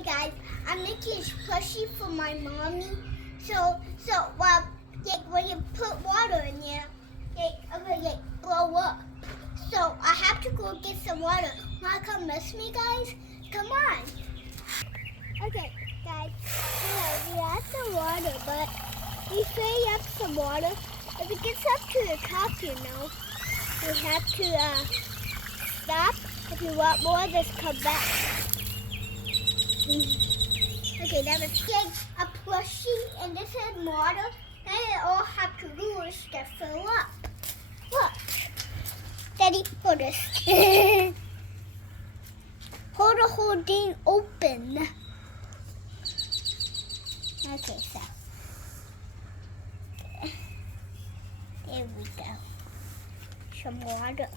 Okay, guys, I'm making a plushie for my mommy. When you put water in there, it will blow up. So I have to go get some water. Wanna come with me, guys? Come on. Okay, guys, we have some water, but we fill up some water. If it gets up to the top, we have to stop. If you want more, just come back. Okay, that was a plushie, and this is water. Then it all have to do is to fill up. Look, Daddy, hold this. Hold the whole thing open. Okay, so there we go. Some water.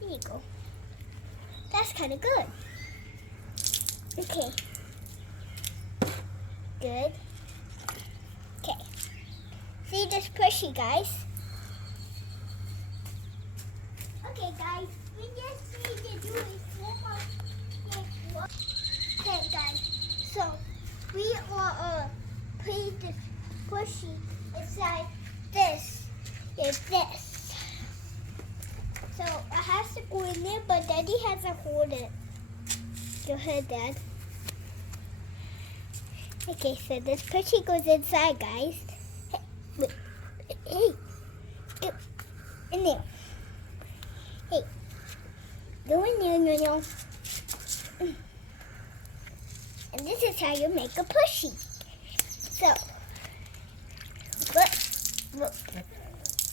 There you go. That's kind of good. Okay. Good. Okay. See this plushie, guys? Okay, guys. We just need to do is one more. Okay, guys. So we will put this plushie inside this. Is this. So it has to go in there, but Daddy has to hold it. Go ahead, Dad. Okay, so this plushie goes inside, guys. Hey, go in there. Hey, go in there, no. And this is how you make a plushie. So, look.